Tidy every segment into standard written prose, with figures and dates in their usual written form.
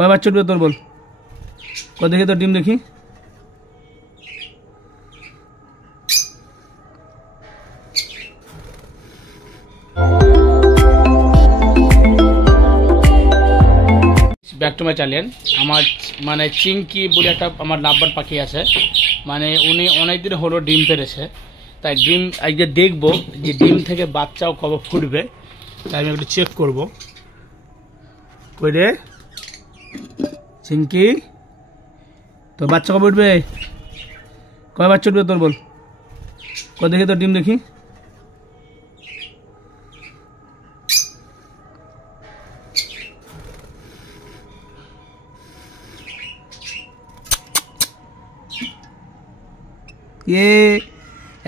কয়বার চটবে তোর বল? দেখি তোর ডিম দেখি। Back to my channel. আমার মানে চিংকি বলে একটা আমার লাভবার্ড পাখি আছে, মানে উনি অনেকদিন হলো ডিম পেড়েছে। তাই ডিম আজকে দেখবো যে ডিম থেকে বাচ্চাও কবে ফুটবে, তাই আমি একটু চেক করবো। কই রে চিংকি, তোর বাচ্চা কবে উঠবে? কয় বাচ্চা উঠবে তোর বল? দেখি তোর ডিম দেখি।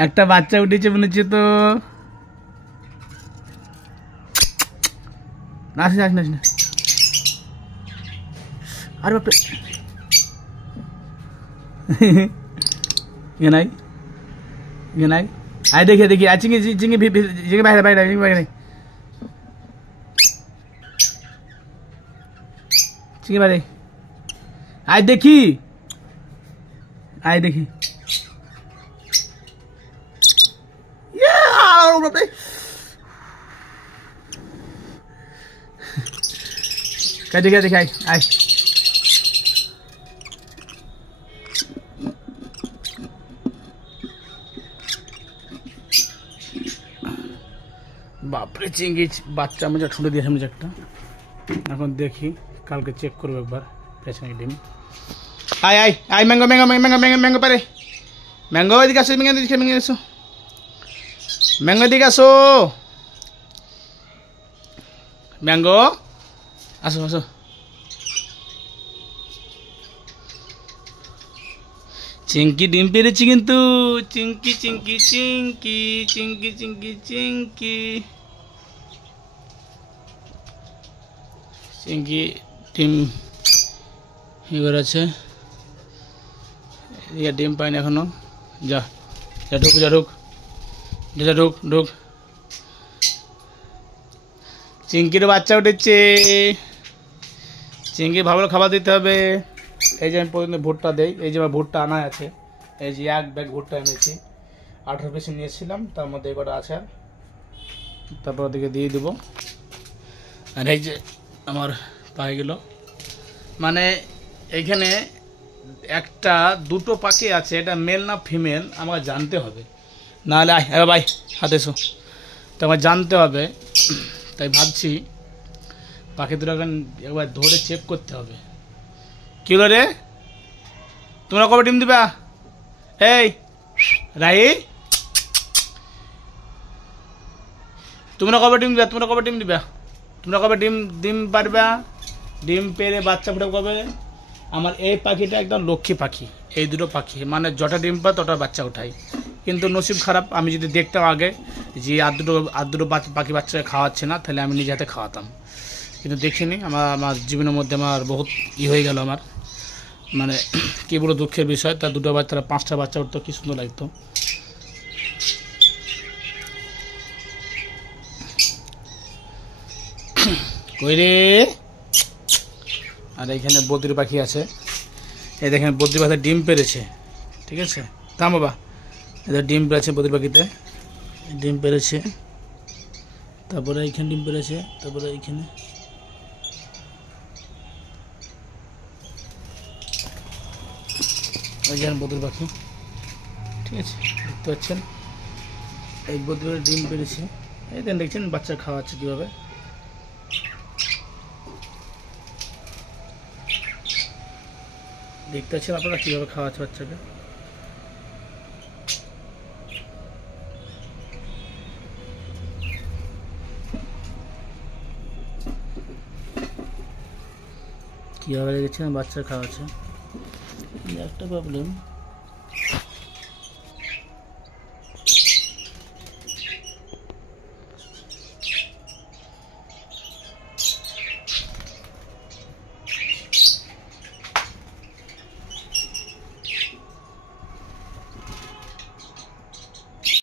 একটা বাচ্চা উঠেছে মনে হচ্ছে তো। আসিস আসিস আসিস না, আরে বাপরে নাই নাই। আয় দেখি দেখি চিংড়ি চিংড়ি চিংড়ি বাইরে বাইরে বাইরে চিংড়ি বাইরে আয় দেখি, আয় দেখি। দেখি দেখি আয় আয়। বাপরে চিংড়ি বাচ্চা আমি ঠুঁটে দিয়েছে আমি একটা। এখন দেখি কালকে চেক করবো একবার পেছনে ডিম। আয় আয় আয় mango mango mango mango mango পারে ম্যাঙ্গো এদিকে আসো, ম্যাঙ্গো দিকে ম্যাঙ্গো এসো, ম্যাঙ্গো দিকে আসো, ম্যাঙ্গো আসো আসো। চিংকি ডিম পেরেছি কিন্তু, চিংকি চিংকি চিংকি চিংকি চিংকি চিংকি চিংকি ডিম এবার আছে। ডিম পাইনি এখনো। যা যা ঢুক যা ঢুক যা ঢুক ঢুক। চিংকির বাচ্চা উঠেছে, চিংকি ভালো খাবার দিতে হবে। এই যে আমি প্রতিদিন ভুট্টা দেই, এই যে আমার ভুট্টা আনা আছে, এই যে এক ব্যাগ ভুট্টা এনেছি, 18 পিস নিয়েছিলাম, তার মধ্যে কটা আছে। তারপর ওদিকে দিয়ে দেবো। আর এই যে আমার পাখিগুলো, মানে এইখানে একটা দুটো পাখি আছে, এটা মেল না ফিমেল আমাকে জানতে হবে, নাহলে আয় ভাই হাতে এসো, তো আমার জানতে হবে। তাই ভাবছি পাখি দুটো একবার ধরে চেক করতে হবে। কি হলো রে, তোমরা কবে ডিম দিবা? এই রাই, তোমরা কবে ডিম দিবা? তোমরা কবে ডিম দিবা? তোমরা কবে ডিম ডিম পারবা? ডিম পেরে বাচ্চা ফুটে কবে? আমার এই পাখিটা একদম লক্ষ্মী পাখি। এই দুটো পাখি মানে যটা ডিম পায় তটা বাচ্চা উঠাই, কিন্তু নসিব খারাপ। আমি যদি দেখতাম আগে যে আর দুটো পাখি বাচ্চাকে খাওয়াচ্ছে না, তাহলে আমি নিজে হাতে খাওয়াতাম, কিন্তু দেখিনি। আমার জীবনের মধ্যে আমার বহুত হয়ে গেল আমার, মানে কি বড় দুঃখের বিষয়। তার দুটো বাচ্চারা 5টা বাচ্চা উঠতো, কি সুন্দর লাগতো। কই রে, আর এইখানে বদ্রি পাখি আছে, এই দেখেন বদ্রি পাখি ডিম পেরেছে, ঠিক আছে। থাম বাবা, এদের ডিম পেরেছে বদ্রি পাখিতে, ডিম পেরেছে, তারপরে এইখানে ডিম পেরেছে, তারপরে এইখানে ওইখানে বদ্রি পাখি, ঠিক আছে, দেখতে পাচ্ছেন। এই বদ্রি পাখি ডিম পেরেছে, এই দেন দেখছেন বাচ্চা খাওয়াচ্ছে কীভাবে। দেখতে পাচ্ছেন আপনারা কীভাবে খাওয়াচ্ছে বাচ্চাকে। কীভাবে রেখেছেন বাচ্চা খাওয়াচ্ছে। একটা প্রবলেম,